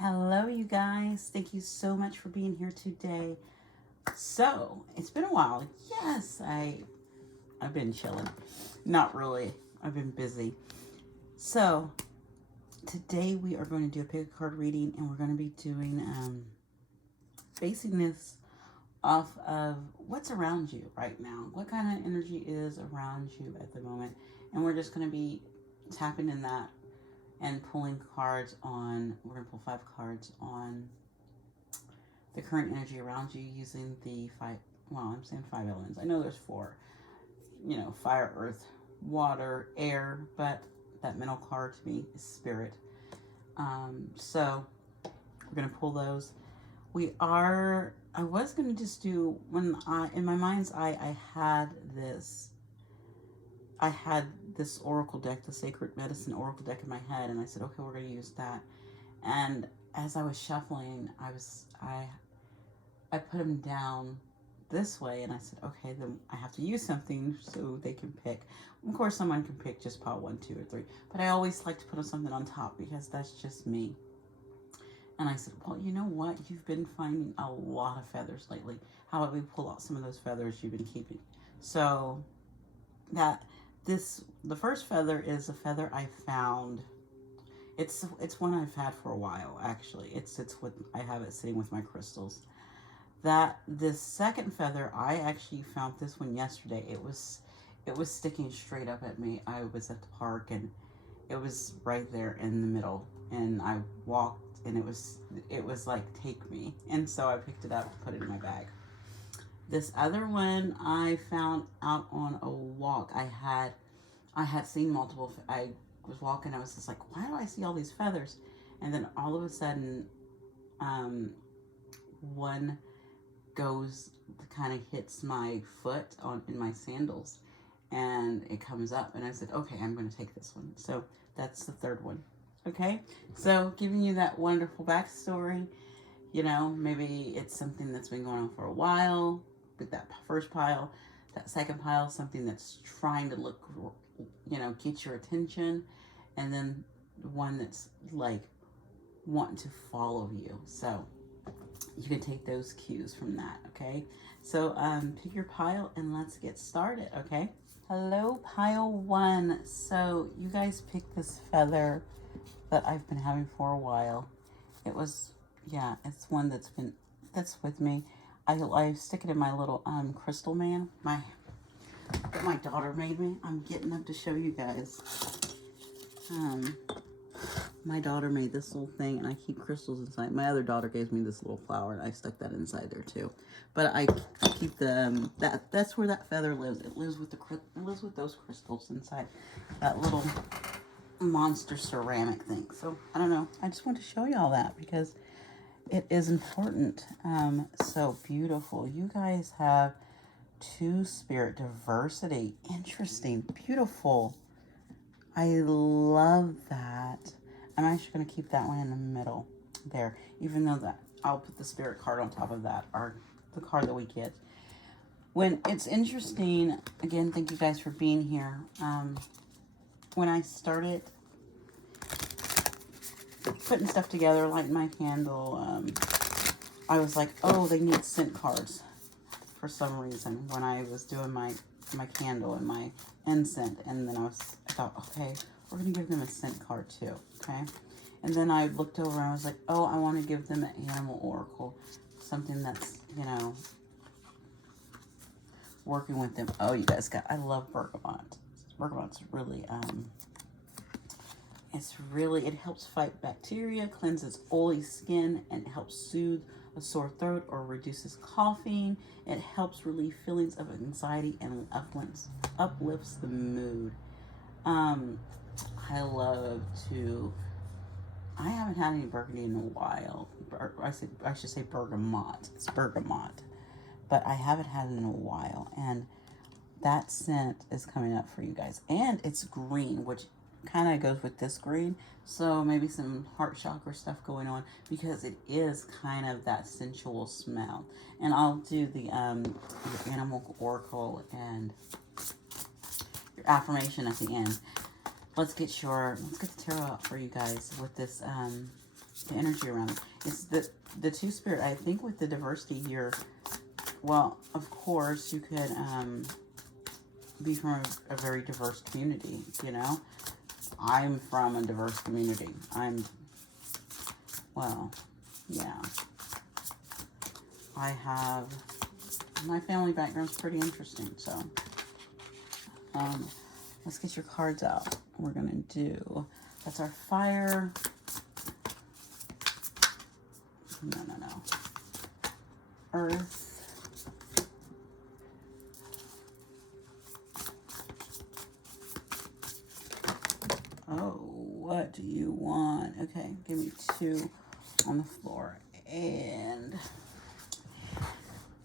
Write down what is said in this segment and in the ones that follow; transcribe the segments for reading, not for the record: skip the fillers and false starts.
Hello, you guys. Thank you so much for being here today. So, it's been a while. Yes, I've been chilling. Not really. I've been busy. So, today we are going to do a pick a card reading and we're going to be doing basing this off of what's around you right now. What kind of energy is around you at the moment? And we're just going to be tapping in that and pulling cards on, we're going to pull 5 cards on the current energy around you using the I'm saying 5 elements. I know there's 4, fire, earth, water, air, but that middle card to me is spirit. So we're going to pull those. I was going to just do, in my mind's eye, I had this oracle deck, the Sacred Medicine Oracle deck in my head, and I said, okay, we're going to use that. And as I was shuffling, I put them down this way, and I said, okay, then I have to use something so they can pick. Of course, someone can pick just pile 1, 2, or 3, but I always like to put something on top because that's just me. And I said, well, you know what? You've been finding a lot of feathers lately. How about we pull out some of those feathers you've been keeping? So the first feather is a feather I found. It's one I've had for a while, actually. It's what I have it sitting with my crystals. This second feather, I actually found this one yesterday. It was sticking straight up at me. I was at the park and it was right there in the middle, and I walked and it was like, take me. And so I picked it up and put it in my bag. This other one I found out on a walk. I had seen multiple. I was walking. I was just like, why do I see all these feathers? And then all of a sudden, one goes, kind of hits my foot in my sandals, and it comes up. And I said, okay, I'm going to take this one. So that's the third one. Okay, so giving you that wonderful backstory. Maybe it's something that's been going on for a while with that first pile. That second pile, something that's trying to look, get your attention. And then one that's like wanting to follow you. So you can take those cues from that, okay? So pick your pile and let's get started, okay? Hello, pile 1. So you guys picked this feather that I've been having for a while. It's one that's with me. I stick it in my little crystal man, that my daughter made me. I'm getting up to show you guys. My daughter made this little thing, and I keep crystals inside. My other daughter gave me this little flower, and I stuck that inside there too. But I keep the that's where that feather lives. It lives with those crystals inside that little monster ceramic thing. So I don't know. I just want to show you all that because it is important. So beautiful. You guys have 2 spirit diversity. Interesting. Beautiful. I love that. I'm actually going to keep that one in the middle there, even though that I'll put the spirit card on top of that, or the card that we get. When it's interesting, again, thank you guys for being here. When I started putting stuff together, lighting my candle, I was like, oh, they need scent cards for some reason when I was doing my candle and my incense. And then I thought, okay, we're going to give them a scent card too, okay? And then I looked over and I was like, oh, I want to give them an animal oracle, something that's, working with them. Oh, you guys I love bergamot. Bergamot's really, it helps fight bacteria, cleanses oily skin, and helps soothe a sore throat or reduces coughing. It helps relieve feelings of anxiety and uplifts the mood. I haven't had any burgundy in a while. I should say bergamot. It's bergamot. But I haven't had it in a while. And that scent is coming up for you guys. And it's green, which kind of goes with this green. So maybe some heart chakra stuff going on because it is kind of that sensual smell. And I'll do the animal oracle and your affirmation at the end. Let's get the tarot out for you guys with this the energy around it. It's the two spirit. I think with the diversity here, well, of course you could be from a very diverse community. You know, I'm from a diverse community. Well, yeah. I have my family background's pretty interesting. So, let's get your cards out. We're gonna do. That's our fire. No. Earth. Oh, what do you want? Okay, give me 2 on the floor. And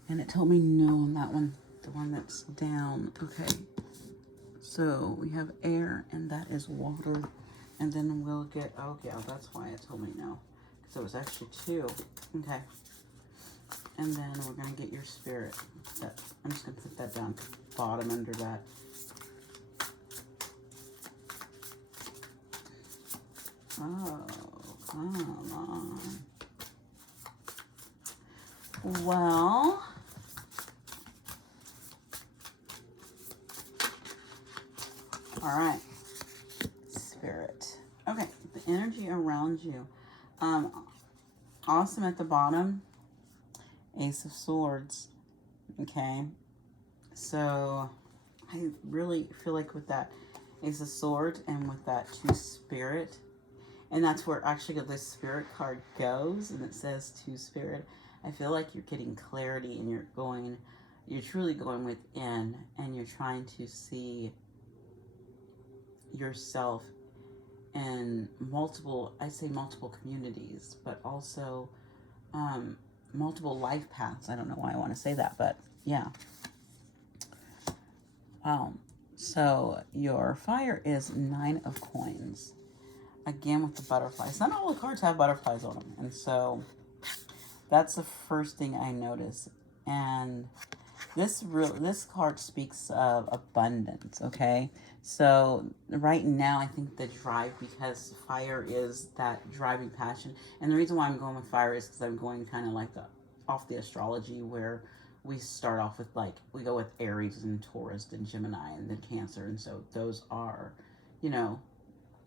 it told me no on that one. The one that's down. Okay. So we have air, and that is water. And then we'll get, oh yeah, that's why it told me no. Because it was actually 2. Okay. And then we're going to get your spirit. I'm just going to put that down bottom under that. Oh, come on. Well, all right. Spirit. Okay, the energy around you. Awesome at the bottom. Ace of Swords. Okay. So I really feel like with that Ace of Swords and with that 2 Spirit, and that's where actually this Spirit card goes, and it says 2 Spirit. I feel like you're getting clarity, and you're truly going within, and you're trying to see yourself in multiple communities, but also multiple life paths. I don't know why I want to say that, but yeah. So your fire is 9 of coins. Again with the butterflies. Not all the cards have butterflies on them. And so that's the first thing I notice. And this card speaks of abundance, okay? So right now I think the drive, because fire is that driving passion. And the reason why I'm going with fire is because I'm going kind of like off the astrology, where we start off with, like, we go with Aries and Taurus and Gemini and then Cancer. And so those are, you know,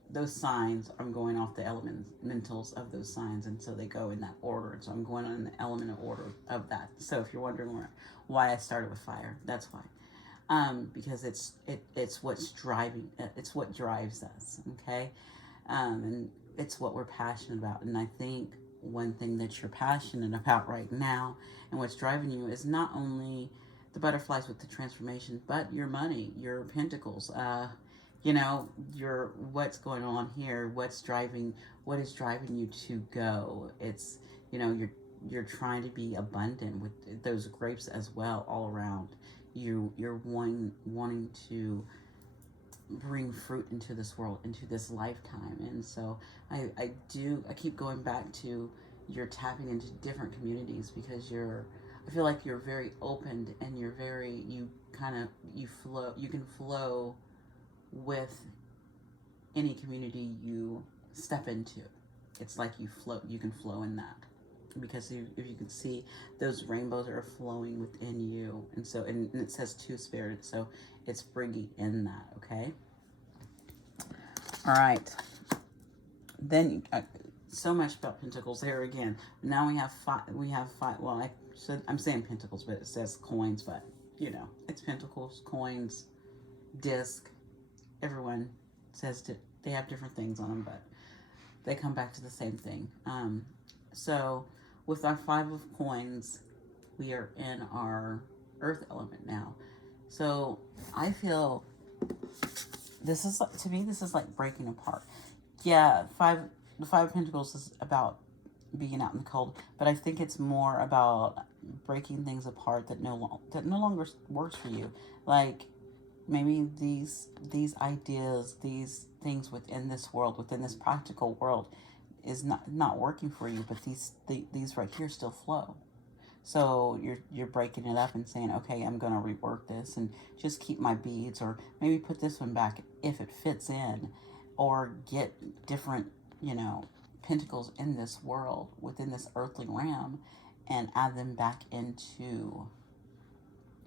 those signs, I'm going off the elementals of those signs, and so they go in that order. And so I'm going on the element order of that. So if you're wondering why I started with fire, that's why. Because it's what's driving, it's what drives us, okay? And it's what we're passionate about. And I think one thing that you're passionate about right now and what's driving you is not only the butterflies with the transformation, but your money, your pentacles, you know, your what's going on here, what is driving you to go. It's, you know, you're trying to be abundant with those grapes as well, all around. You're wanting to bring fruit into this world, into this lifetime. And so I keep going back to, you're tapping into different communities, because I feel like you're very open, and you can flow with any community you step into. It's like you can flow in that, because if you can see, those rainbows are flowing within you. And so, and it says 2 spirits, so it's bringing in that, okay? All right. Then, so much about pentacles there again. Now we have 5, well, I'm saying pentacles, but it says coins, but, you know, it's pentacles, coins, disc. Everyone says they have different things on them, but they come back to the same thing. So with our 5 of coins, we are in our earth element now. So I feel this is like breaking apart. Yeah, the 5 of Pentacles is about being out in the cold, but I think it's more about breaking things apart that no longer works for you. Like, maybe these ideas, these things within this world, within this practical world, is not working for you, but these right here still flow. So you're breaking it up and saying, okay, I'm gonna rework this and just keep my beads, or maybe put this one back if it fits in, or get different, pentacles in this world, within this earthly realm, and add them back into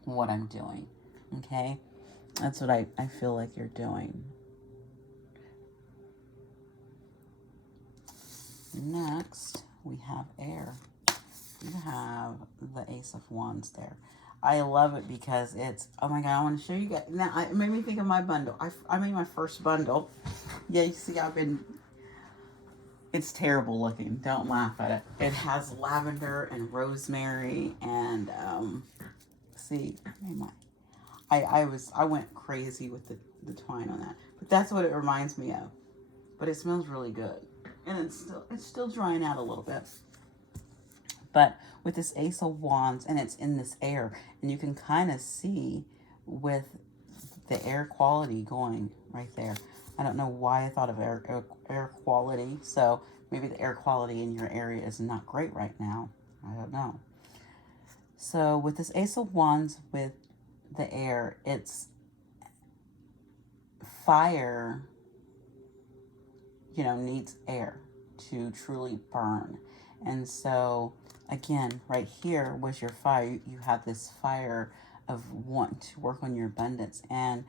what I'm doing. Okay? That's what I feel like you're doing. Next, we have air. You have the Ace of Wands there. I love it because it's, oh my God, I want to show you guys. Now, it made me think of my bundle. I made my first bundle. Yeah, you see, it's terrible looking. Don't laugh at it. It has lavender and rosemary and, see, I went crazy with the twine on that. But that's what it reminds me of. But it smells really good. And it's still drying out a little bit. But with this Ace of Wands, and it's in this air, and you can kind of see with the air quality going right there. I don't know why I thought of air quality, so maybe the air quality in your area is not great right now. I don't know. So with this Ace of Wands with the air, it's fire, needs air to truly burn. And so again, right here was your fire. You have this fire of wanting to work on your abundance. And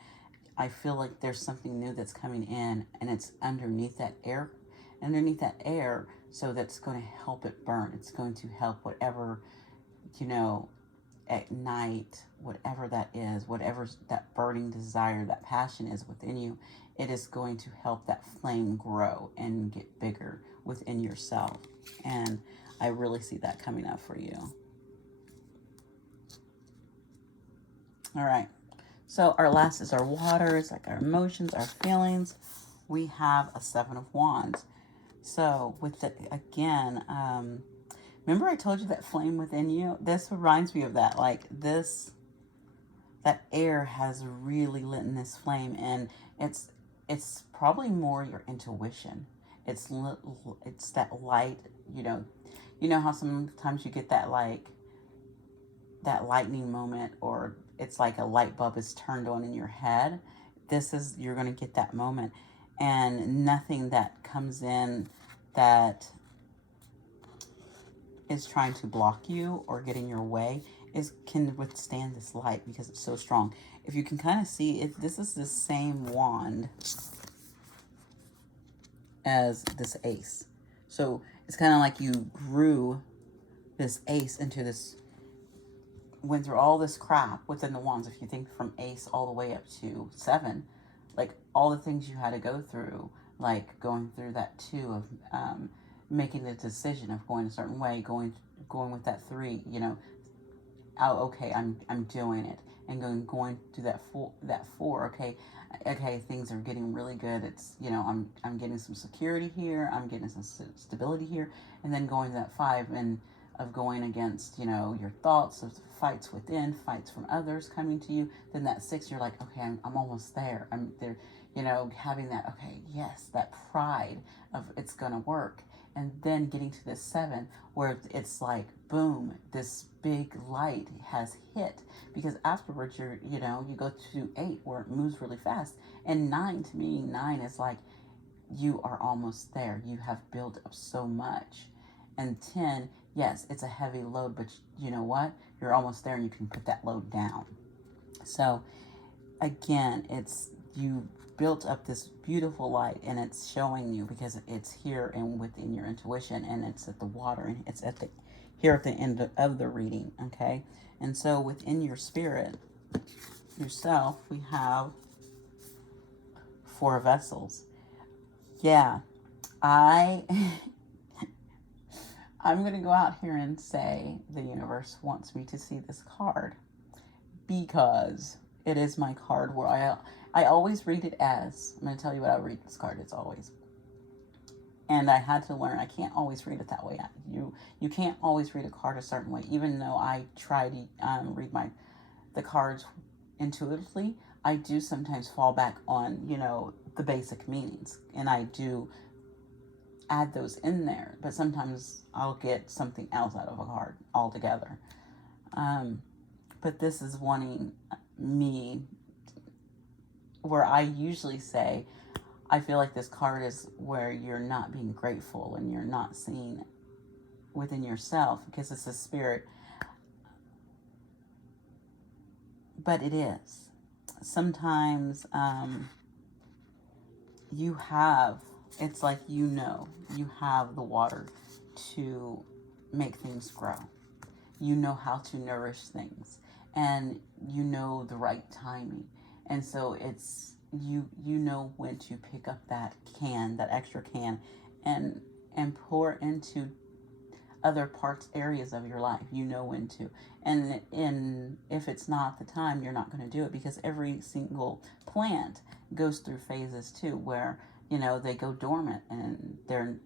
I feel like there's something new that's coming in, and it's underneath that air. So that's going to help it burn. It's going to help whatever, at night, whatever that is, whatever that burning desire, that passion is within you, it is going to help that flame grow and get bigger within yourself. And I really see that coming up for you. All right. So our last is our water. It's like our emotions, our feelings. We have a Seven of Wands. So with the, again, remember I told you that flame within you? This reminds me of that. Like this, that air has really lit in this flame, and it's probably more your intuition. It's that light, you know how sometimes you get that lightning moment, or it's like a light bulb is turned on in your head. You're going to get that moment, and nothing that comes in that is trying to block you or get in your way can withstand this light because it's so strong. If you can kind of see, this is the same wand as this ace. So it's kind of like you grew this ace into this, went through all this crap within the wands. If you think from ace all the way up to 7, like all the things you had to go through, like going through that 2 of making the decision of going a certain way, going with that 3, oh, okay, I'm doing it, and going to that 4, okay, things are getting really good. It's, I'm getting some security here, I'm getting some stability here, and then going to that 5 and of going against, your thoughts of fights within, fights from others coming to you. Then that 6, you're like, okay, I'm almost there. I'm there, having that, okay, yes, that pride of it's gonna work. And then getting to this 7 where it's like, boom, this big light has hit. Because afterwards, you go to 8 where it moves really fast. And 9, to me, 9 is like, you are almost there. You have built up so much. And 10, yes, it's a heavy load, but you know what? You're almost there and you can put that load down. So again, you built up this beautiful light, and it's showing you because it's here and within your intuition, and it's at the water, and it's here at the end of the reading, okay? And so within your spirit, yourself, we have 4 vessels. Yeah, I'm going to go out here and say the universe wants me to see this card because it is my card where I always read it as, I'm going to tell you what I read this card, it's always. And I had to learn, I can't always read it that way. You can't always read a card a certain way. Even though I try to read the cards intuitively, I do sometimes fall back on, the basic meanings. And I do add those in there. But sometimes I'll get something else out of a card altogether. But this is wanting me, where I usually say, I feel like this card is where you're not being grateful and you're not seeing within yourself, because it's a spirit. But it is. Sometimes you have, it's like you have the water to make things grow. You know how to nourish things, and you know the right timing. And so it's you know when to pick up that can, that extra can, and pour into other parts, areas of your life. You know when to. And if it's not the time, you're not going to do it, because every single plant goes through phases too, where they go dormant and they're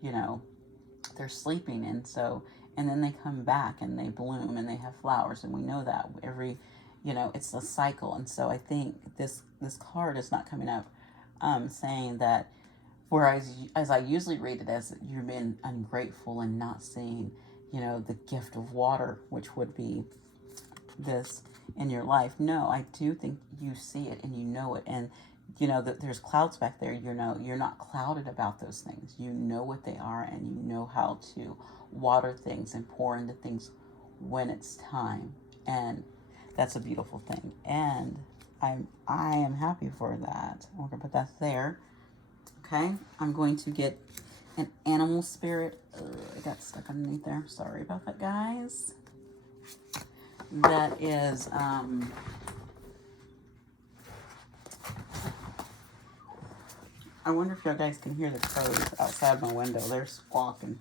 sleeping, and then they come back and they bloom and they have flowers, and we know that it's a cycle. And so I think this card is not coming up saying that, whereas as I usually read it, as you've been ungrateful and not seeing the gift of water, which would be this in your life. No, I do think you see it and you know it, and that there's clouds back there. You're not clouded about those things. You know what they are, and you know how to water things and pour into things when it's time. And that's a beautiful thing, and I am happy for that. I'm gonna put that there. Okay, I'm going to get an animal spirit. I got stuck underneath there. Sorry about that, guys. That is I wonder if you guys can hear the crows outside my window. They're squawking.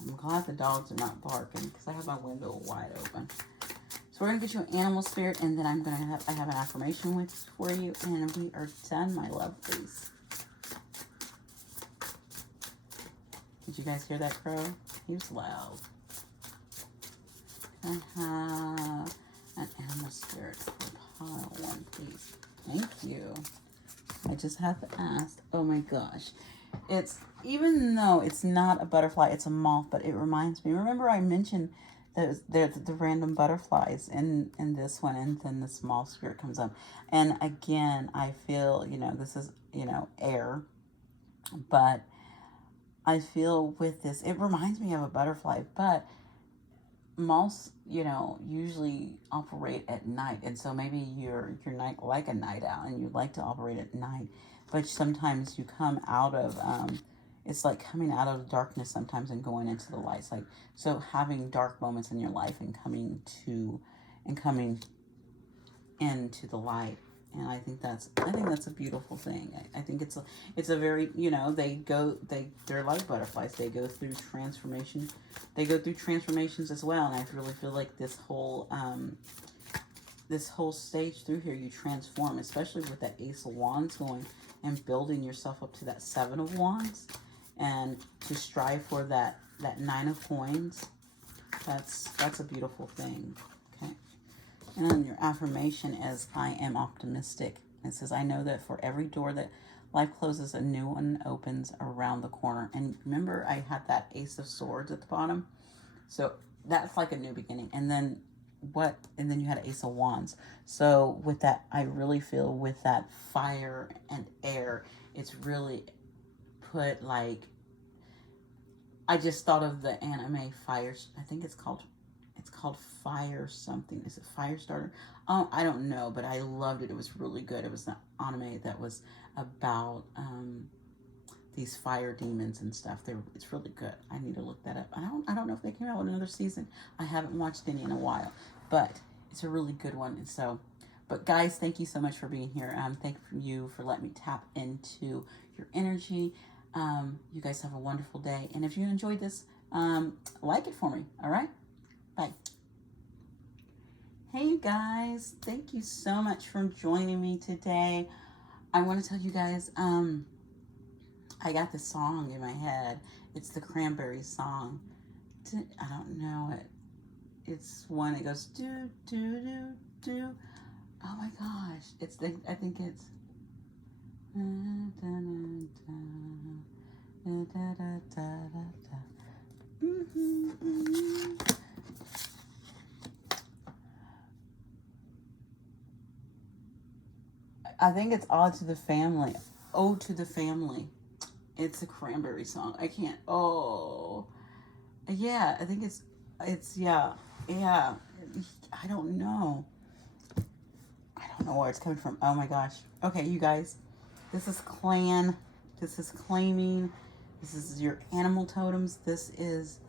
I'm glad the dogs are not barking, because I have my window wide open. So we're going to get you an animal spirit, and then I have an affirmation for you, and we are done, my lovelies. Did you guys hear that crow? He was loud. I have an animal spirit for pile 1, please. Thank you. I just have to ask. Oh my gosh. Even though it's not a butterfly, it's a moth, but it reminds me. Remember I mentioned the random butterflies in this one, and then the small spirit comes up. And again, I feel, this is, air, but I feel with this, it reminds me of a butterfly, but moths, usually operate at night. And so maybe you're not like a night owl and you like to operate at night, but sometimes you come out of, it's like coming out of darkness sometimes and going into the lights. Like, so having dark moments in your life and coming into the light. And I think that's a beautiful thing. I think it's a very, they're like butterflies. They go through transformation. They go through transformations as well. And I really feel like this whole stage through here, you transform, especially with that Ace of Wands going and building yourself up to that 7 of Wands, and to strive for that 9 of Coins. That's a beautiful thing. Okay. And then your affirmation is, I am optimistic. It says, I know that for every door that life closes, a new one opens around the corner. And remember, I had that Ace of Swords at the bottom. So that's like a new beginning. And then you had Ace of Wands. So with that, I really feel with that fire and air, it's really put like, I just thought of the anime Fire. I think it's called Fire something. Is it Firestarter? Oh, I don't know, but I loved it. It was really good. It was an anime that was about these fire demons and stuff. It's really good. I need to look that up. I don't know if they came out with another season. I haven't watched any in a while, but it's a really good one. And so, but guys, thank you so much for being here. Thank you for letting me tap into your energy. You guys have a wonderful day. And if you enjoyed this, like it for me. All right. Bye. Hey, you guys. Thank you so much for joining me today. I want to tell you guys, I got this song in my head. It's the Cranberries song. I don't know it. It's one that goes do, do, do, do. Oh my gosh. I think it's I think it's Odd to the Family. Ode to the Family. It's a Cranberry song. I can't. Oh, yeah. I think yeah, yeah. I don't know. I don't know where it's coming from. Oh my gosh. Okay, you guys. This is clan. This is claiming. This is your animal totems. This is.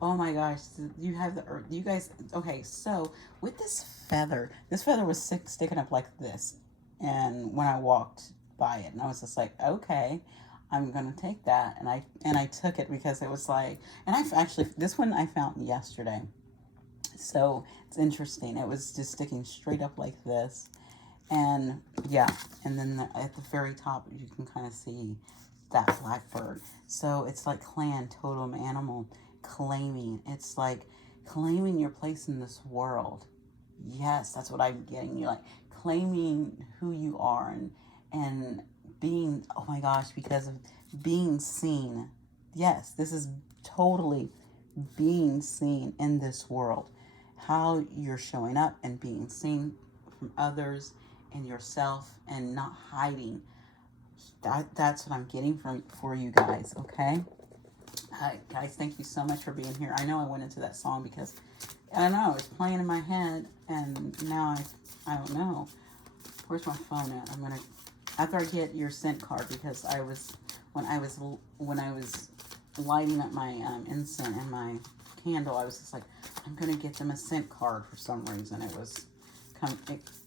Oh my gosh. You have the earth. You guys. Okay, so with this feather was sticking up like this, and when I walked by it, and I was just like, okay, I'm gonna take that, and I took it because it was like, and I've actually this one I found yesterday, so it's interesting. It was just sticking straight up like this, and yeah, and then at the very top you can kind of see that blackbird. So it's like clan, totem, animal, claiming. It's like claiming your place in this world. Yes, that's what I'm getting. You're like claiming who you are, and being, oh my gosh, because of being seen. Yes, this is totally being seen in this world. How you're showing up and being seen from others and yourself, and not hiding. That's what I'm getting from for you guys, okay? Guys, thank you so much for being here. I know I went into that song because I don't know, it's playing in my head, and now I don't know. Where's my phone at? I'm gonna, after I get your scent card, because when I was lighting up my incense and my candle, I was just like, I'm gonna get them a scent card for some reason.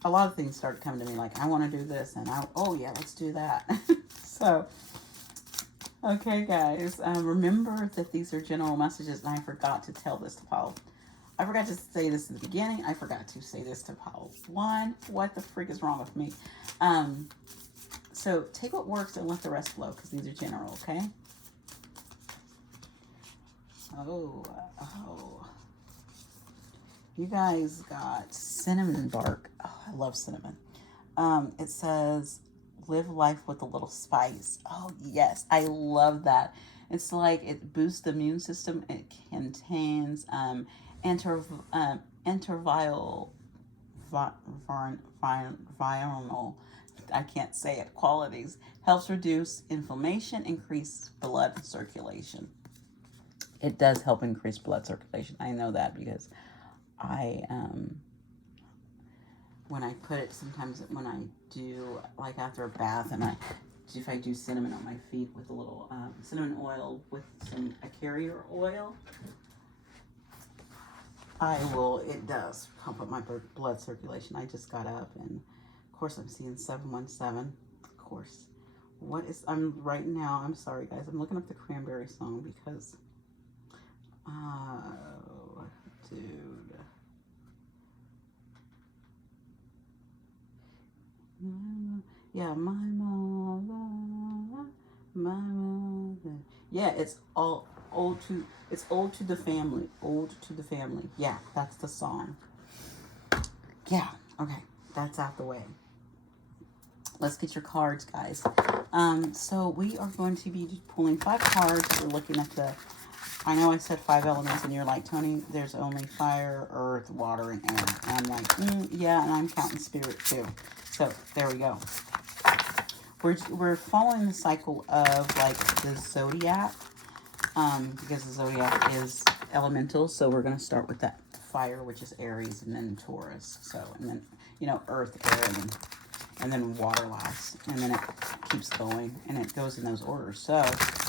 A lot of things started coming to me, like I want to do this, and oh yeah, let's do that. So okay, guys, remember that these are general messages, and I forgot to tell this to Paul. I forgot to say this in the beginning. I forgot to say this to Paul 1. What the freak is wrong with me? So take what works and let the rest flow, because these are general, okay? Oh. You guys got cinnamon bark. Oh, I love cinnamon. It says, live life with a little spice. Oh, yes. I love that. It's like it boosts the immune system. It contains antiviral viral, I can't say it, qualities. Helps reduce inflammation, increase blood circulation. It does help increase blood circulation. I know that because I when I put it, sometimes when I do, like after a bath, and if I do cinnamon on my feet with a little cinnamon oil with a carrier oil, it does pump up my blood circulation. I just got up, and of course I'm seeing 717. Of course. Right now, I'm sorry guys, I'm looking up the Cranberry song because, oh, dude. Yeah, my mother. Yeah, it's ode to the family. Ode to the family. Yeah, that's the song. Yeah, okay, that's out the way. Let's get your cards, guys. So we are going to be pulling 5 cards. We're looking at I know I said 5 elements, and you're like, Tony, there's only fire, earth, water, and air. And I'm like, yeah, and I'm counting spirit too. So there we go. We're following the cycle of like the zodiac, because the zodiac is elemental. So we're gonna start with that fire, which is Aries, and then Taurus. So, and then earth, air, and then water last, and then it keeps going, and it goes in those orders. So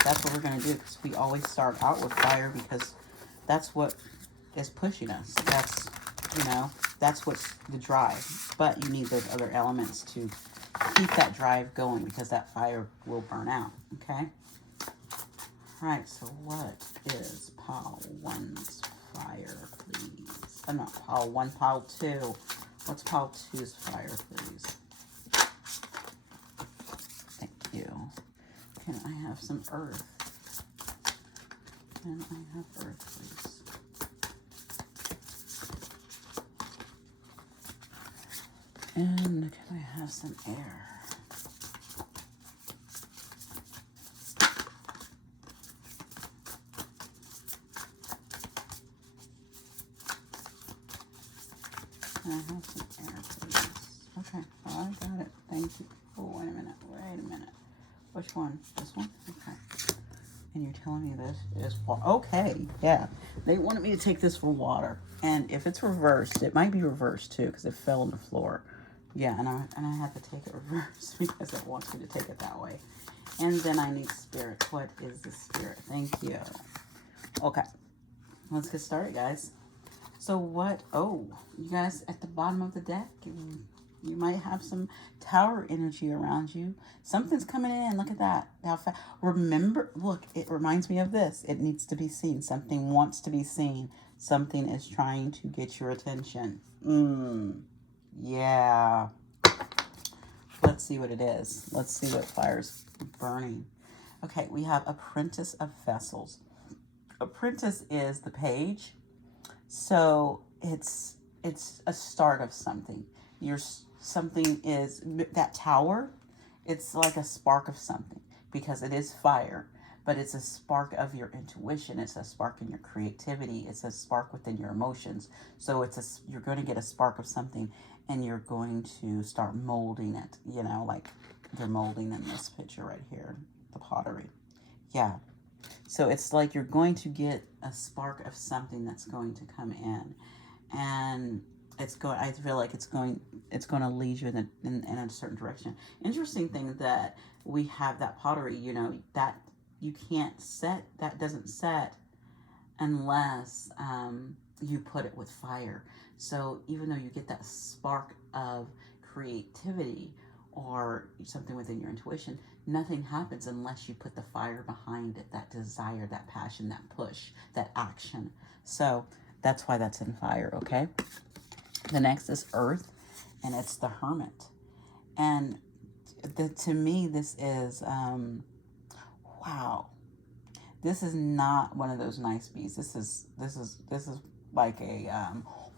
that's what we're gonna do, because we always start out with fire, because that's what is pushing us. That's what's the drive. But you need those other elements to keep that drive going, because that fire will burn out. Okay. All right. So what is pile 1's fire, please? Not pile 1, pile 2. What's pile 2's fire, please? Thank you. Can I have some earth? Can I have earth, please? And can I have some air? Can I have some air, please? Okay, I got it. Thank you. Oh, wait a minute. Which one? This one? Okay. And you're telling me this is water. Okay, yeah. They wanted me to take this for water. And if it's reversed, it might be reversed too because it fell on the floor. Yeah, and I have to take it reversed because it wants me to take it that way. And then I need spirit. What is the spirit? Thank you. Okay, let's get started, guys. So what? Oh, you guys at the bottom of the deck, you might have some tower energy around you. Something's coming in. Look at that. How fast. Remember, look, it reminds me of this. It needs to be seen. Something wants to be seen. Something is trying to get your attention. Yeah. Let's see what it is. Let's see what fire's burning. Okay, we have Apprentice of Vessels. Apprentice is the page. So it's a start of something. Something is that tower. It's like a spark of something because it is fire, but it's a spark of your intuition. It's a spark in your creativity. It's a spark within your emotions. So you're going to get a spark of something, and you're going to start molding it. You know, like they're molding in this picture right here, the pottery. Yeah. So it's like you're going to get a spark of something that's going to come in, and I feel like it's going to lead you in a certain direction. Interesting thing that we have that pottery. You know that you can't set that doesn't set unless you put it with fire. So even though you get that spark of creativity or something within your intuition, nothing happens unless you put the fire behind it, that desire, that passion, that push, that action. So that's why that's in fire, okay? The next is Earth, and it's the Hermit. And to me, this is, wow. This is not one of those nice bees. This is like a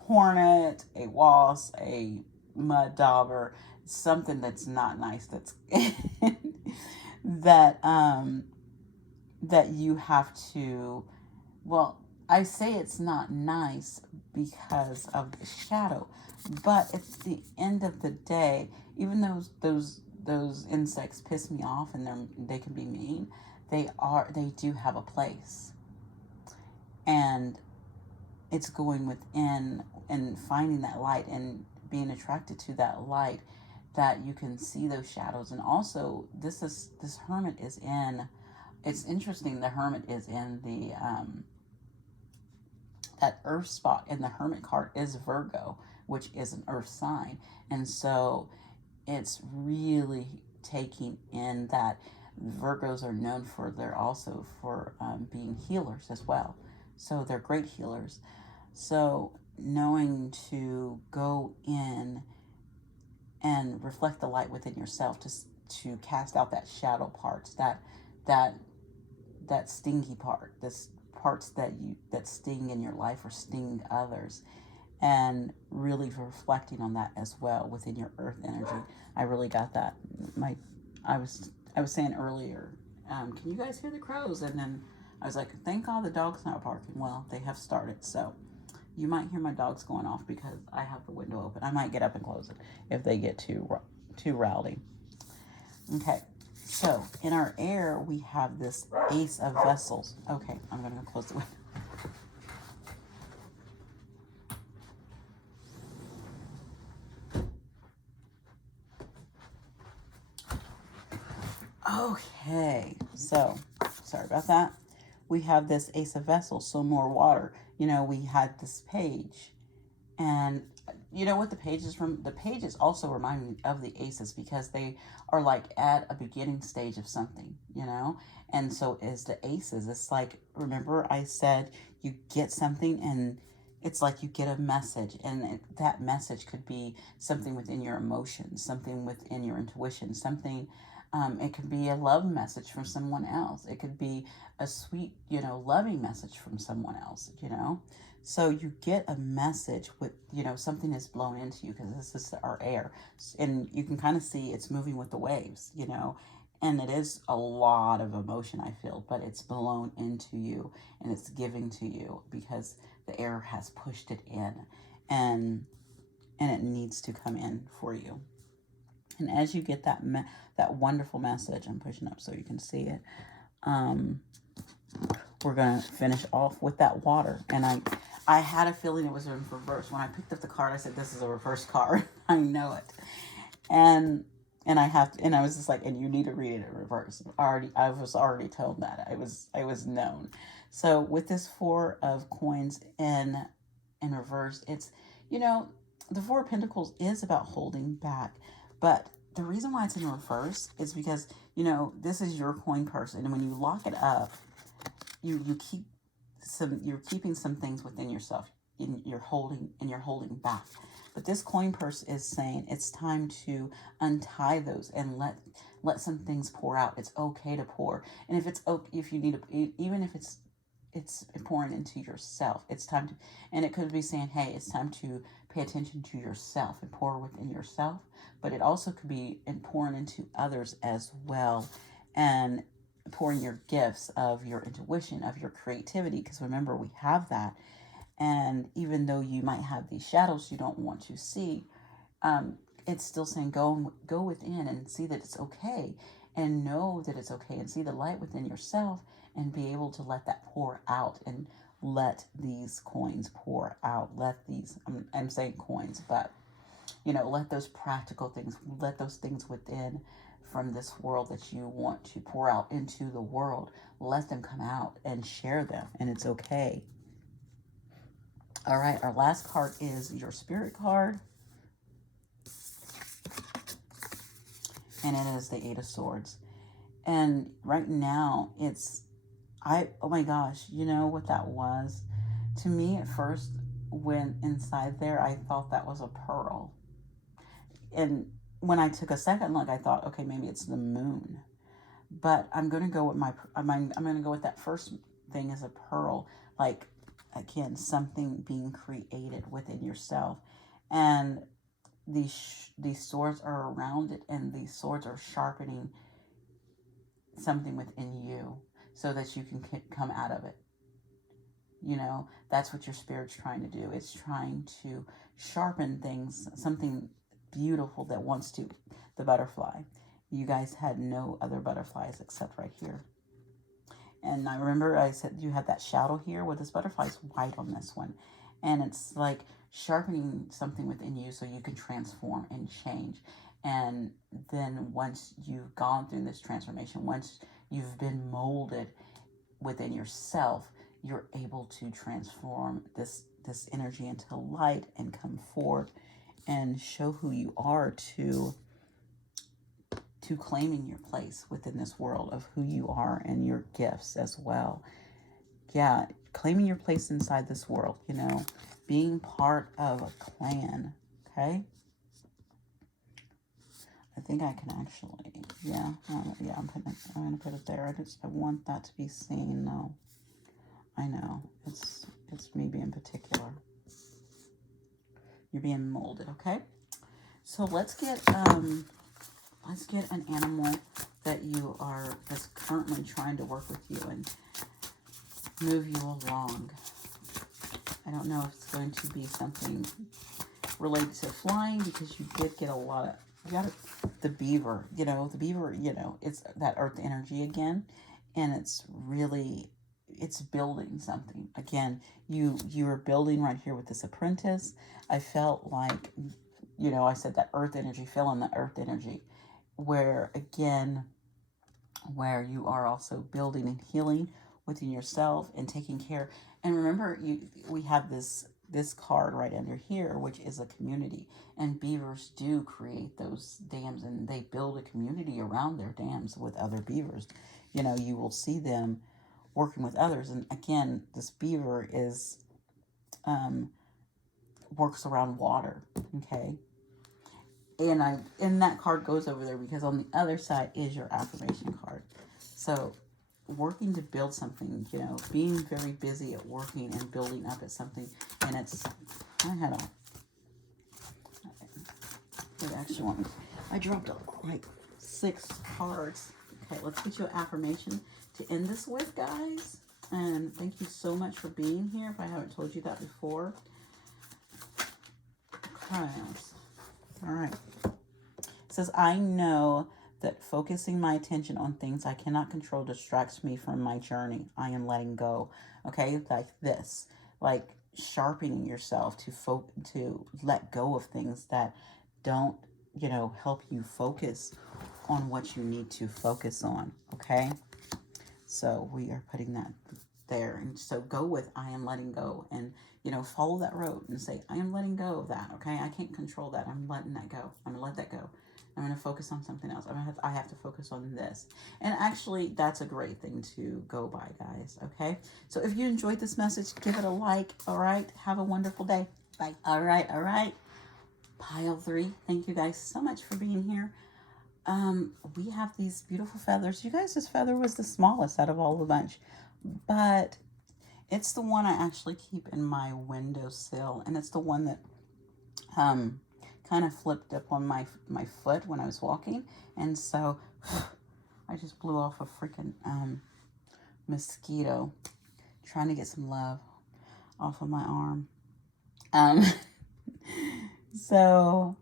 hornet, a wasp, a mud dauber, something that's not nice. That's that you have to. Well, I say it's not nice because of the shadow, but at the end of the day, even those insects piss me off and they can be mean, they do have a place, and it's going within and finding that light and being attracted to that light, that you can see those shadows. And also this hermit is in, it's interesting, the hermit is in the that earth spot, and the hermit card is Virgo, which is an earth sign. And so it's really taking in that Virgos are known for, they're also for being healers as well. So they're great healers. So knowing to go in and reflect the light within yourself to cast out that shadow parts, that stingy part, this parts that sting in your life or sting others, and really reflecting on that as well within your earth energy. I really got that. I was saying earlier, can you guys hear the crows? And then I was like, thank God the dog's not barking. Well, they have started, so you might hear my dogs going off because I have the window open. I might get up and close it if they get too rowdy. Okay, so in our air, we have this Ace of Vessels. Okay, I'm going to close the window. Okay, so sorry about that. We have this Ace of Vessels, so more water. You know, we had this page, and you know what the page is from? The pages also remind me of the aces because they are like at a beginning stage of something, you know? And so is the aces. It's like, remember I said you get something and it's like you get a message, and that message could be something within your emotions, something within your intuition, something. It could be a love message from someone else. It could be a sweet, you know, loving message from someone else, you know? So you get a message with, you know, something is blown into you because this is our air. And you can kind of see it's moving with the waves, you know? And it is a lot of emotion, I feel, but it's blown into you and it's giving to you because the air has pushed it in, and it needs to come in for you. And as you get that wonderful message, I'm pushing up so you can see it. Um, we're gonna finish off with that water. And I had a feeling it was in reverse. When I picked up the card, I said, "This is a reverse card." I know it. And and I was just like, and you need to read it in reverse. I was already told that. I was known. So with this 4 of coins in reverse, it's, you know, the 4 of Pentacles is about holding back, but the reason why it's in reverse is because, you know, this is your coin purse, and when you lock it up, you keep you're keeping some things within yourself. You're holding back. But this coin purse is saying it's time to untie those and let some things pour out. It's okay to pour, and if you need to, even if it's pouring into yourself, it's time to, and it could be saying, hey, it's time to pay attention to yourself and pour within yourself. But it also could be pouring into others as well, and pouring your gifts of your intuition, of your creativity, because remember, we have that. And even though you might have these shadows you don't want to see, it's still saying go within and see that it's okay, and know that it's okay, and see the light within yourself, and be able to let that pour out, and let these coins pour out. Let these, I'm saying coins, but, you know, let those practical things, let those things within from this world that you want to pour out into the world, let them come out and share them, and it's okay. All right, our last card is your Spirit card, and it is the 8 of Swords. And right now, oh my gosh, you know what that was? To me, at first, when inside there, I thought that was a pearl. And when I took a second look, I thought, okay, maybe it's the moon. But I'm going to go with I'm going to go with that first thing as a pearl. Like, again, something being created within yourself. And these swords are around it, and these swords are sharpening something within you so that you can come out of it. You know, that's what your Spirit's trying to do. It's trying to sharpen things, something beautiful that wants to, the butterfly. You guys had no other butterflies except right here. And I remember I said you had that shadow here. Well, this butterfly's white on this one. And it's like sharpening something within you so you can transform and change. And then once you've gone through this transformation, once you've been molded within yourself, you're able to transform this energy into light and come forth and show who you are, to claiming your place within this world of who you are and your gifts as well. Yeah, claiming your place inside this world, you know, being part of a clan, okay? I think I can actually, yeah, I'm going to put it there. I want that to be seen, though. I know, it's me being particular. You're being molded, okay? So let's get an animal that's currently trying to work with you and move you along. I don't know if it's going to be something related to flying, because you did get the beaver, it's that earth energy again, and it's building something. Again, you are building right here with this apprentice. I felt like, I said that earth energy, feeling the earth energy, where you are also building and healing within yourself and taking care. And remember, we have this card right under here, which is a community. And beavers do create those dams, and they build a community around their dams with other beavers. You will see them working with others. And again, this beaver works around water, okay? And that card goes over there because on the other side is your affirmation card. So working to build something, being very busy at working and building up at something. And I dropped like 6 cards. Okay, let's get you an affirmation to end this with, guys. And thank you so much for being here, if I haven't told you that before. Okay. All right. It says, I know that focusing my attention on things I cannot control distracts me from my journey. I am letting go. Okay, like this, like sharpening yourself to let go of things that don't, help you focus on what you need to focus on. Okay, so we are putting that there. And so go with I am letting go, and follow that road and say, I am letting go of that. Okay, I can't control that. I'm letting that go. I'm gonna let that go. I'm gonna focus on something else. I have to focus on this. And actually, that's a great thing to go by, guys. Okay, so if you enjoyed this message, give it a like. All right, have a wonderful day. Bye. All right, pile 3, thank you guys so much for being here. We have these beautiful feathers. You guys, this feather was the smallest out of all the bunch, but it's the one I actually keep in my windowsill, and it's the one that kind of flipped up on my foot when I was walking, and so I just blew off a freaking mosquito trying to get some love off of my arm. So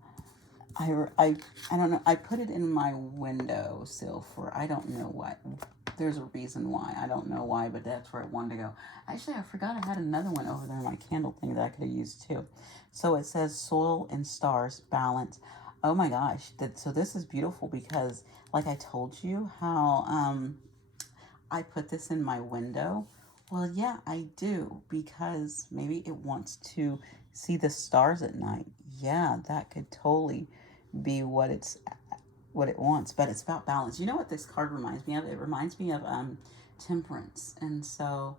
I don't know. I put it in my windowsill for, I don't know what. There's a reason why. I don't know why, but that's where I wanted to go. Actually, I forgot I had another one over there in my candle thing that I could have used too. So it says soil and stars balance. Oh my gosh. So this is beautiful because, like I told you, how I put this in my window. Well, yeah, I do, because maybe it wants to see the stars at night. Yeah, that could totally be what it wants, but it's about balance. You know what this card reminds me of? It reminds me of temperance. And so,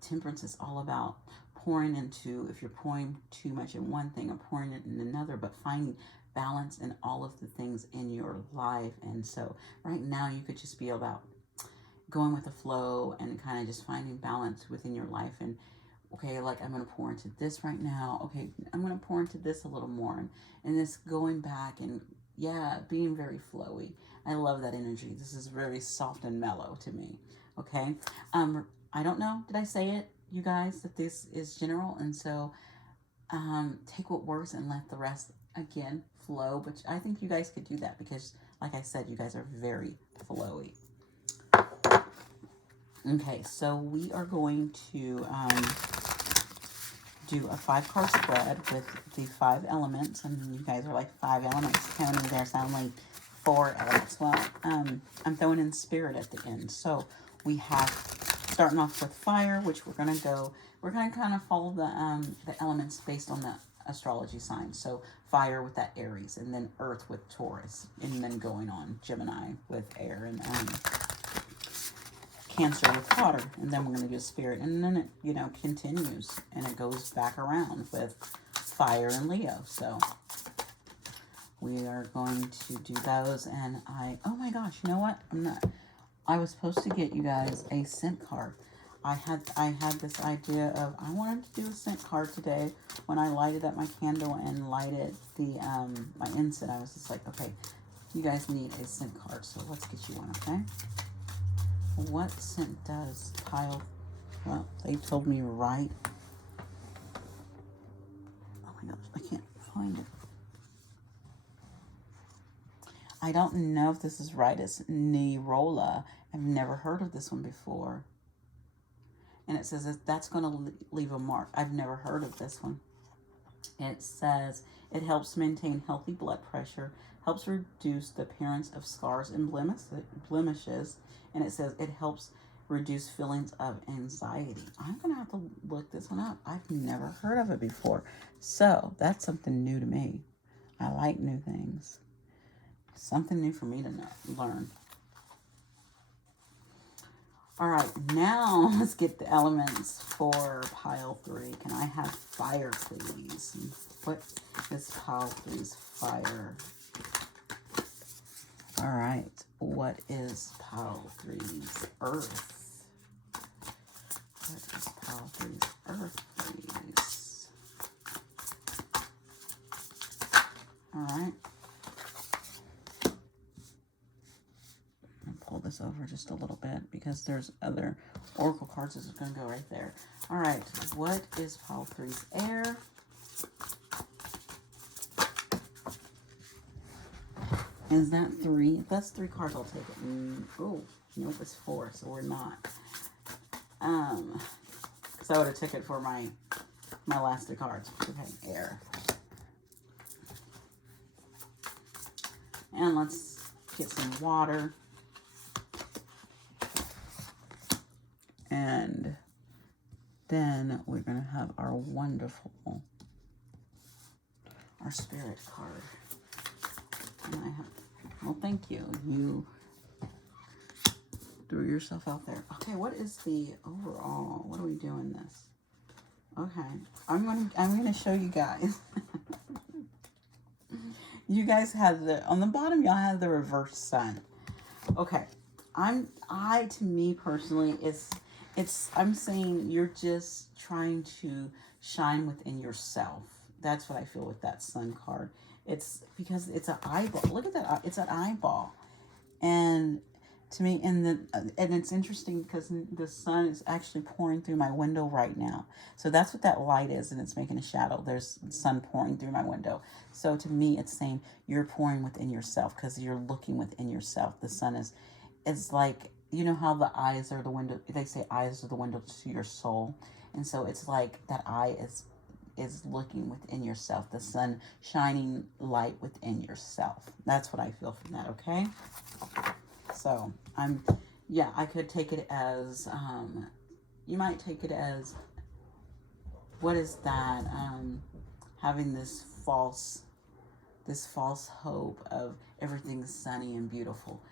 temperance is all about pouring into, if you're pouring too much in one thing or pouring it in another, but finding balance in all of the things in your life. And so right now you could just be about going with the flow and kind of just finding balance within your life. And okay, like I'm going to pour into this right now. Okay, I'm going to pour into this a little more. And this going back and, yeah, being very flowy. I love that energy. This is very soft and mellow to me. Okay. I don't know. Did I say it, you guys, that this is general? And so take what works and let the rest, again, flow. But I think you guys could do that because, like I said, you guys are very flowy. Okay, so we are going to do a 5-card spread with the 5 elements, and you guys are like 5 elements. Tony, there's only 4 elements. Well, I'm throwing in spirit at the end. So we have, starting off with fire, which we're gonna kind of follow the elements based on the astrology signs. So fire with that Aries, and then earth with Taurus, and then going on Gemini with air, and Cancer with water, and then we're going to do spirit, and then it continues, and it goes back around with fire and Leo. So we are going to do those, and oh my gosh, you know what, I was supposed to get you guys a scent card. I had this idea of, I wanted to do a scent card today. When I lighted up my candle and lighted the my incense, I was just like, okay, you guys need a scent card, so let's get you one. Okay, what scent does pile? Well, they told me right. Oh my gosh, I can't find it. I don't know if this is right. It's Nirola. I've never heard of this one before. And it says that's going to leave a mark. I've never heard of this one. It says it helps maintain healthy blood pressure, helps reduce the appearance of scars and blemishes, and it says it helps reduce feelings of anxiety. I'm going to have to look this one up. I've never heard of it before. So that's something new to me. I like new things. Something new for me to learn. All right, now let's get the elements for pile 3. Can I have fire, please? What is pile 3's fire? All right, what is pile 3's earth? What is pile 3's earth, please? All right. Pull this over just a little bit because there's other oracle cards. This is going to go right there. All right, what is pile 3's air? Is that 3? If that's 3 cards, I'll take it. Oh, nope, it's 4, so we're not. Because I would have took it for my last 2 cards. Okay, air. And let's get some water. And then we're going to have our wonderful, our spirit card. And I have, well, thank you. You threw yourself out there. Okay, what is the overall? What are we doing this? Okay, I'm gonna show you guys. You guys have on the bottom. Y'all have the reverse sun. Okay, to me personally, I'm saying you're just trying to shine within yourself. That's what I feel with that sun card. It's because it's an eyeball. Look at that. It's an eyeball. And to me, and it's interesting because the sun is actually pouring through my window right now. So that's what that light is, and it's making a shadow. There's sun pouring through my window. So to me, it's saying you're pouring within yourself because you're looking within yourself. The sun it's like, you know how the eyes are the window. They say eyes are the window to your soul, and so it's like that eye is looking within yourself, the sun shining light within yourself. That's what I feel from that, okay? So, I could take it as, you might take it as, what is that? Having this false hope of everything's sunny and beautiful.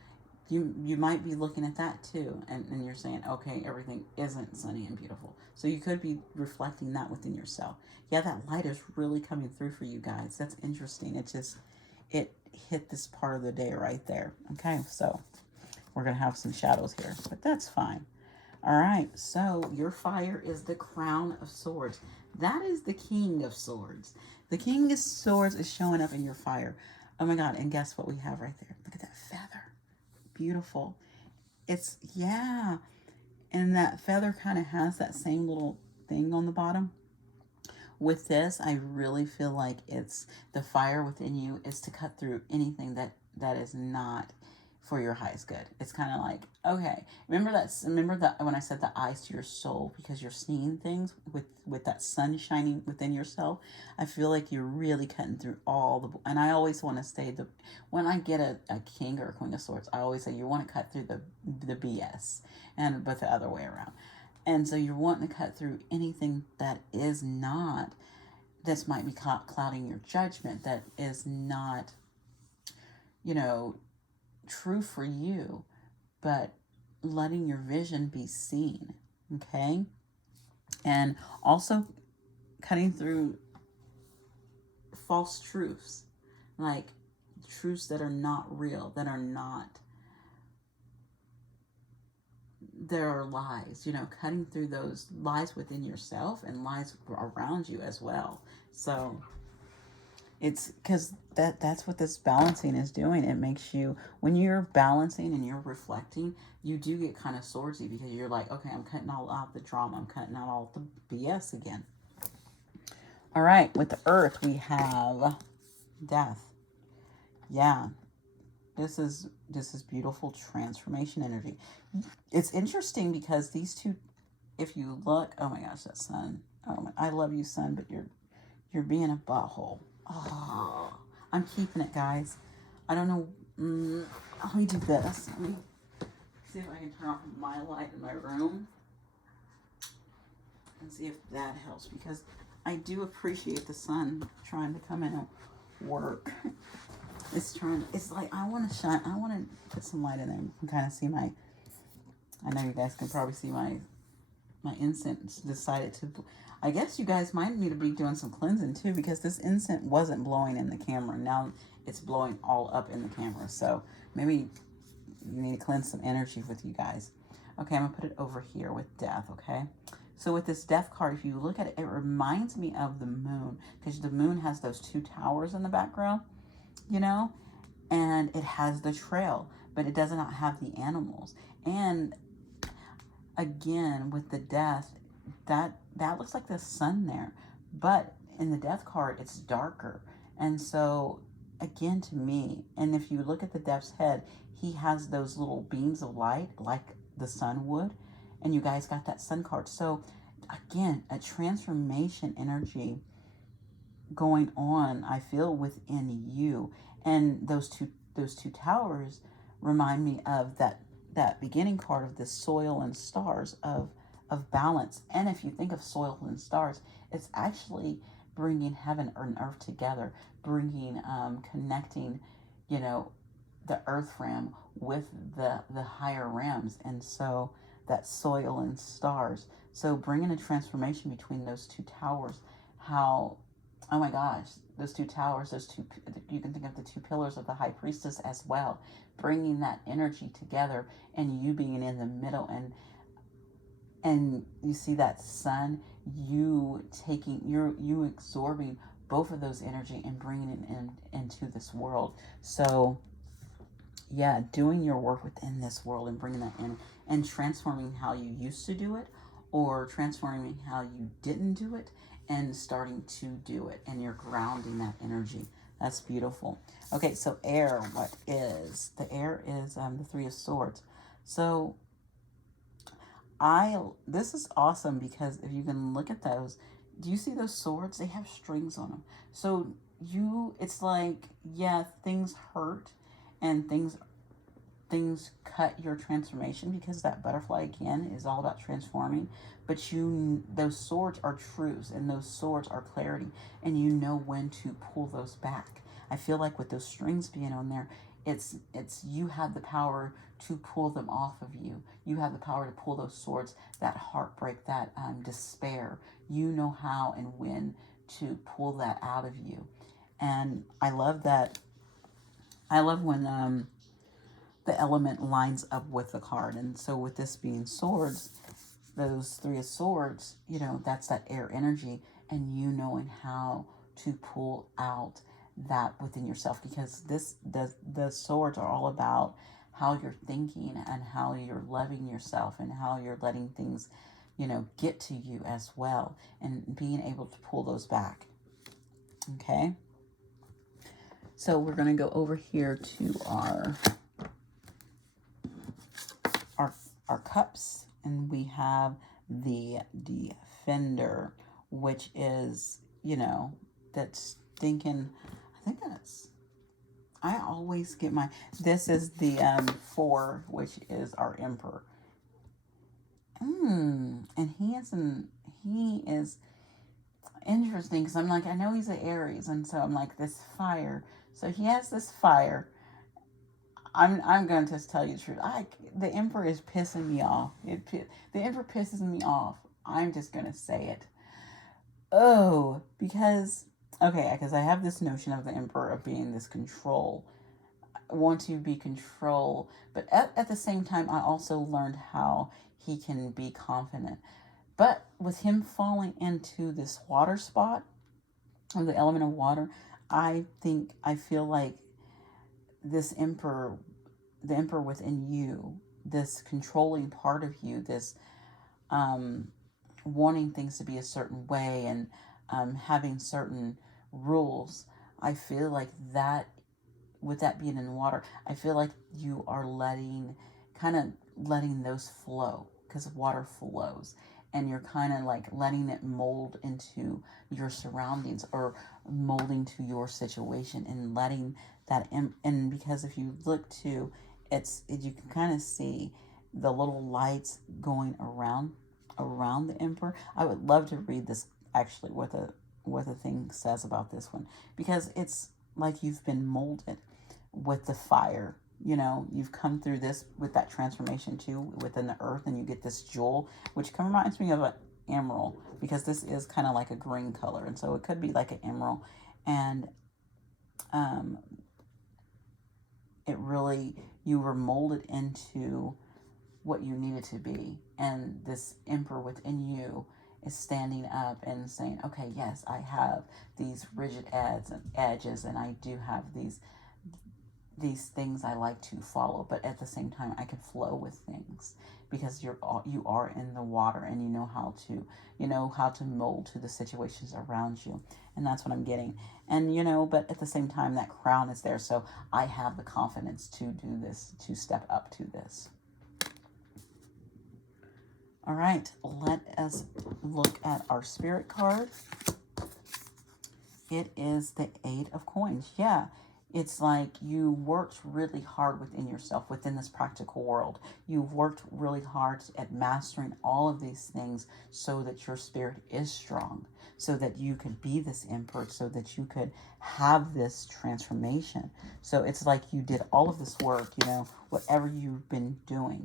You might be looking at that too, and you're saying, okay, everything isn't sunny and beautiful. So you could be reflecting that within yourself. Yeah, that light is really coming through for you guys. That's interesting. It hit this part of the day right there. Okay, so we're going to have some shadows here, but that's fine. All right, so your fire is the Crown of Swords. That is the King of Swords. The King of Swords is showing up in your fire. Oh my God, and guess what we have right there? Look at that feather. Beautiful. Yeah. And that feather kind of has that same little thing on the bottom. With this, I really feel like it's the fire within you is to cut through anything that is not for your highest good. It's kind of like, okay, remember that when I said the eyes to your soul, because you're seeing things with that sun shining within yourself. I feel like you're really cutting through and I always want to say when I get a king or a queen of swords, I always say you want to cut through the BS, but the other way around. And so you're wanting to cut through anything that is not, this might be clouding your judgment, that is not, true for you, but letting your vision be seen, okay? And also cutting through false truths, like truths that are not real, there are lies, cutting through those lies within yourself and lies around you as well. So it's because that's what this balancing is doing. It makes you, when you're balancing and you're reflecting, you do get kind of swordsy because you're like, okay, I'm cutting all out the drama. I'm cutting out all the BS again. All right, with the earth, we have death. Yeah, this is beautiful transformation energy. It's interesting because these two, if you look, oh my gosh, that sun. I love you, sun, but you're being a butthole. Oh, I'm keeping it, guys. I don't know. Let me do this. Let me see if I can turn off my light in my room and see if that helps, because I do appreciate the sun trying to come in and work. It's like, I want to shine. I want to put some light in there. You can kind of see I know you guys can probably see my incense decided to, I guess you guys might need to be doing some cleansing too, because this incense wasn't blowing in the camera. Now it's blowing all up in the camera. So maybe you need to cleanse some energy with you guys. Okay, I'm going to put it over here with death, okay? So with this death card, if you look at it, it reminds me of the moon, because the moon has those 2 towers in the background, and it has the trail, but it does not have the animals. And again, with the death, that looks like the sun there, but in the death card, it's darker. And so again, to me, and if you look at the death's head, he has those little beams of light like the sun would, and you guys got that sun card. So again, a transformation energy going on, I feel, within you. And those two towers remind me of that beginning card of the soil and stars of balance. And if you think of soil and stars, it's actually bringing heaven and earth together, bringing connecting, you know, the earth realm with the higher realms. And so that soil and stars, so bringing a transformation between those two towers. How, oh my gosh, those two towers, those two, you can think of the two pillars of the high priestess as well, bringing that energy together, and you being in the middle. And you see that sun, you taking, you absorbing both of those energy and bringing it into this world. So yeah, doing your work within this world and bringing that in and transforming how you used to do it, or transforming how you didn't do it and starting to do it, and you're grounding that energy. That's beautiful. Okay, so air, what is? The air is the Three of Swords. So this is awesome because if you can look at those, do you see those swords? They have strings on them. So it's like, yeah, things hurt and things cut your transformation, because that butterfly again is all about transforming. But those swords are truths, and those swords are clarity, and you know when to pull those back. I feel like with those strings being on there, it's you have the power to pull them off of you. You have the power to pull those swords, that heartbreak, that despair. You know how and when to pull that out of you. And I love that. I love when the element lines up with the card. And so with this being swords, those Three of Swords, that's that air energy, and you knowing how to pull out that within yourself, because the swords are all about how you're thinking and how you're loving yourself and how you're letting things, get to you as well, and being able to pull those back. Okay. So we're going to go over here to our cups, and we have the Defender, which is, that's thinking, I always get this is the 4, which is our Emperor. And he is interesting, because I'm like, I know he's an Aries, and so I'm like, this fire. So he has this fire. I'm going to just tell you the truth. The Emperor is pissing me off. The Emperor pisses me off. I'm just going to say it. Oh, because I have this notion of the Emperor of being this control, want to be control, but at the same time, I also learned how he can be confident. But with him falling into this water spot, of the element of water, I feel like this Emperor, the Emperor within you, this controlling part of you, this wanting things to be a certain way, and having certain rules, I feel like that, with that being in water, I feel like you are letting those flow, because water flows, and you're kind of like letting it mold into your surroundings, or molding to your situation, and letting that and because if you look to, you can kind of see the little lights going around the Emperor. I would love to read this, actually, what the thing says about this one, because it's like you've been molded with the fire. You've come through this with that transformation too within the earth, and you get this jewel, which kind of reminds me of an emerald, because this is kind of like a green color, and so it could be like an emerald. And it really, you were molded into what you needed to be, and this Emperor within you is standing up and saying, okay, yes, I have these rigid edges, and I do have these things I like to follow, but at the same time I can flow with things because you are in the water, and you know how to mold to the situations around you, and that's what I'm getting. And but at the same time, that crown is there, so I have the confidence to do this, to step up to this. All right, let us look at our spirit card. It is the Eight of Coins. Yeah, it's like you worked really hard within yourself, within this practical world. You've worked really hard at mastering all of these things so that your spirit is strong, so that you could be this emperor, so that you could have this transformation. So it's like you did all of this work, whatever you've been doing,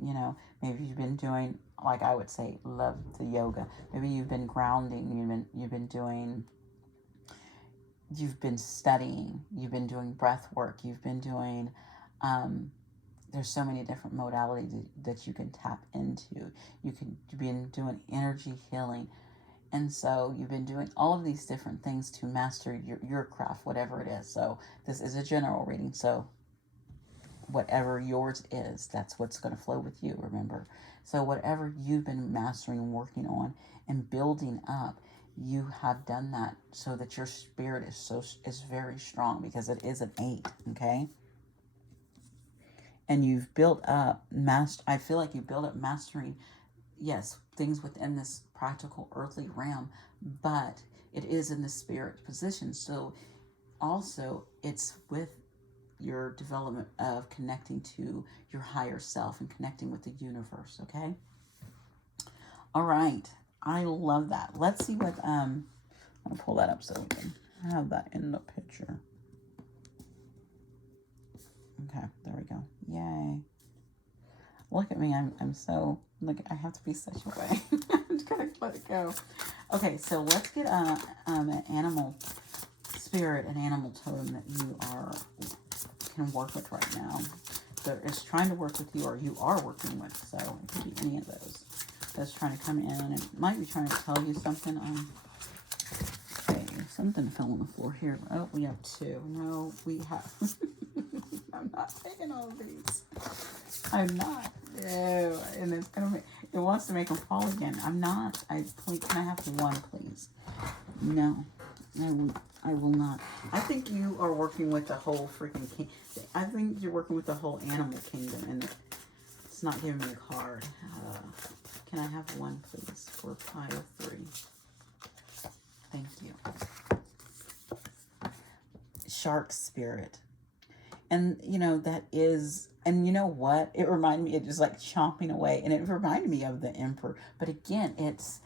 maybe you've been doing, like I would say, love the yoga. Maybe you've been grounding, you've been studying, you've been doing breath work, you've been doing, there's so many different modalities that you can tap into. You've been doing energy healing. And so you've been doing all of these different things to master your craft, whatever it is. So this is a general reading. So whatever yours is, that's what's going to flow with you, remember. So whatever you've been mastering and working on and building up, you have done that so that your spirit is very strong, because it is an 8, okay? And you've built up I feel like you built up mastering, yes, things within this practical earthly realm, but it is in the spirit position. So also it's with your development of connecting to your higher self and connecting with the universe, okay? All right. I love that. Let's see what I'm gonna pull that up so we can have that in the picture. Okay, there we go. Yay. Look at me. I'm so, look, I have to be such a way. I'm just gonna let it go. Okay, so let's get an animal spirit, an animal totem that you can work with right now. That is trying to work with you, or you are working with. So it could be any of those that's trying to come in and might be trying to tell you something. Okay, something fell on the floor here. Oh, we have 2. No, we have. I'm not taking all of these. I'm not. No, and it's gonna make, it wants to make them fall again. I'm not. Please, can I have 1, please? No, I will not. I think you are working with the whole freaking king. I think you're working with the whole animal kingdom, and it's not giving me a card. Can I have 1, please, for pile 3? Thank you. Shark spirit. And, that is, and you know what? It reminded me, it was like chomping away, and it reminded me of the emperor. But again, it's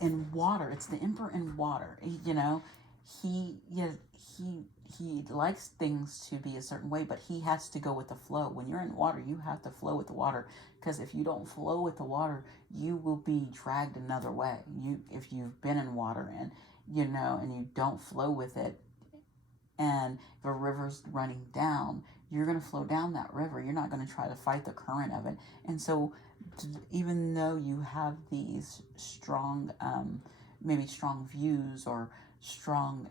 in water. It's the emperor in water. He likes things to be a certain way, but he has to go with the flow. When you're in water, you have to flow with the water, because if you don't flow with the water, you will be dragged another way. If you've been in water and and you don't flow with it, and if a river's running down, you're going to flow down that river. You're not going to try to fight the current of it. And so even though you have these strong, maybe strong views or strong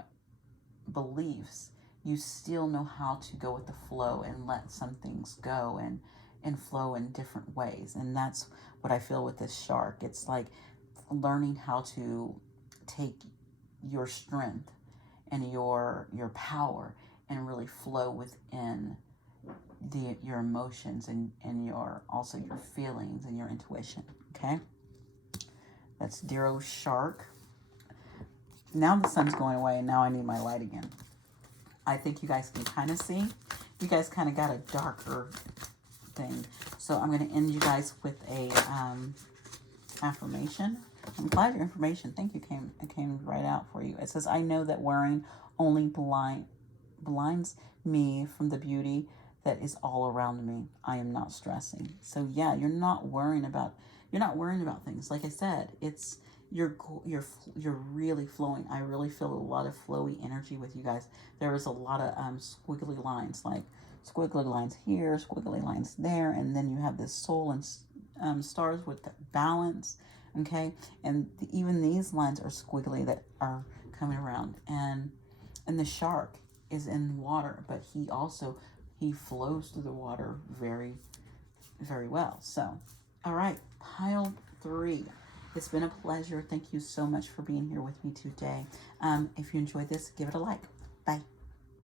beliefs, you still know how to go with the flow and let some things go and flow in different ways. And that's what I feel with this shark. It's like learning how to take your strength and your power and really flow within your emotions and your also your feelings and your intuition. Okay, that's dear old shark. Now the sun's going away, and now I need my light again. I think you guys can kind of see. You guys kind of got a darker thing, so I'm going to end you guys with a affirmation. I'm glad your information, thank you, came right out for you. It says, I know that worrying only blinds me from the beauty that is all around me. I am not stressing. So yeah, you're not worrying about things. Like I said, it's you're really flowing. I really feel a lot of flowy energy with you guys. There is a lot of squiggly lines, like squiggly lines here, squiggly lines there, and then you have this soul and stars with the balance. Okay, and even these lines are squiggly that are coming around, and the shark is in water, but he also he flows through the water very, very well. So, all right, pile 3. It's been a pleasure. Thank you so much for being here with me today. If you enjoyed this, give it a like. Bye.